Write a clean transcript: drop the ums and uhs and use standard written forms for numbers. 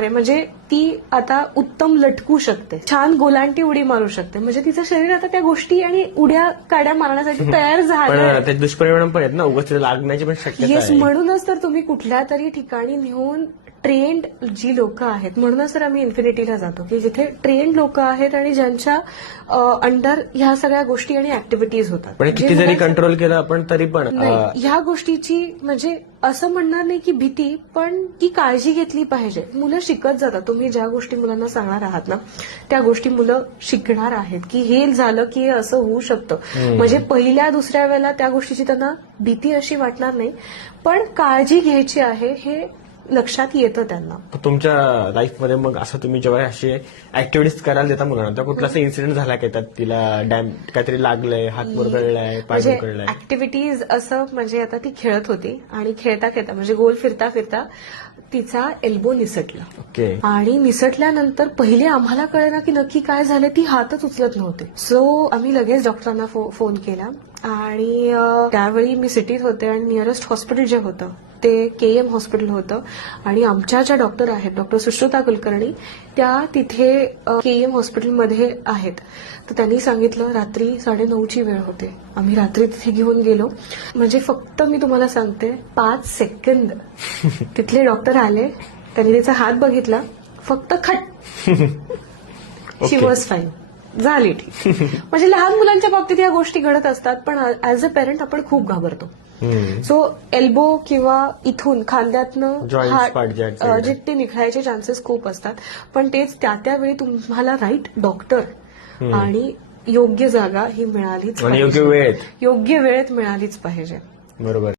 म्हणजे ती आता उत्तम लटकू शकते, छान गोलांटी उडी मारू शकते. म्हणजे तिचं शरीर आता त्या गोष्टी आणि उड्या काड्या मारण्यासाठी तयार झालं. पण त्याचे दुष्परिणाम पण आहेत ना, उगाच लागण्याची पण शक्यता येस, आहे. म्हणूनच तर तुम्ही कुठल्या तरी ठिकाणी नेऊन ट्रेंड जी लोक आहेत, म्हणूनच तर आम्ही इन्फिनिटीला जातो की जिथे ट्रेंड लोक आहेत आणि ज्यांच्या अंडर ह्या सगळ्या गोष्टी आणि ऍक्टिव्हिटीज होतात. पण किती जरी कंट्रोल केलं आपण तरी पण नाही, ह्या गोष्टीची म्हणजे असं म्हणणार नाही की भीती, पण ती काळजी घेतली पाहिजे. मुलं शिकत जातात. तुम्ही ज्या गोष्टी मुलांना सांगणार आहात ना, त्या गोष्टी मुलं शिकणार आहेत की हे झालं की हे असं होऊ शकतं. म्हणजे पहिल्या दुसऱ्या वेळेला त्या गोष्टीची त्यांना भीती अशी वाटणार नाही, पण काळजी घ्यायची आहे हे लक्षात येतं त्यांना. तुमच्या लाईफमध्ये मग असं तुम्ही जेव्हा अशी ऍक्टिव्हिटीज करायला देता मुलांना, तर कुठला असं इन्सिडेंट झाला की त्यात तिला काहीतरी लागलंय, हात मुरगळलाय, पाय म्हणजे मुरगळलाय? ऍक्टिव्हिटीज असं म्हणजे आता ती खेळत होती आणि खेळता खेळता म्हणजे गोल फिरता फिरता तिचा एल्बो निसटला. ओके. आणि निसटल्यानंतर पहिले आम्हाला कळेना की नक्की काय झालं, ती हातच उचलत नव्हते. सो आम्ही लगेच डॉक्टरांना फोन केला आणि त्यावेळी मी सिटीत होते आणि नियरेस्ट हॉस्पिटल जे होतं ते KM हॉस्पिटल होतं आणि आमच्या ज्या डॉक्टर आहेत, डॉक्टर सुश्रुता कुलकर्णी, त्या तिथे KM हॉस्पिटलमध्ये आहेत. तर त्यांनी सांगितलं रात्री 9:30ची वेळ होते. आम्ही रात्री तिथे घेऊन गेलो. म्हणजे फक्त मी तुम्हाला सांगते 5 सेकंद तिथले डॉक्टर आले, त्यांनी तिचा हात बघितला, फक्त खट, शी वॉज फाईन, झाली ठीक. म्हणजे लहान मुलांच्या बाबतीत या गोष्टी घडत असतात, पण ऍज अ पेरेंट आपण खूप घाबरतो. सो एल्बो किंवा इथून खांद्यातनं ते निघायचे चान्सेस खूप असतात, पण तेच त्या वेळी तुम्हाला राईट डॉक्टर आणि योग्य जागा ही मिळालीच पाहिजे, योग्य वेळेत मिळालीच पाहिजे. बरोबर.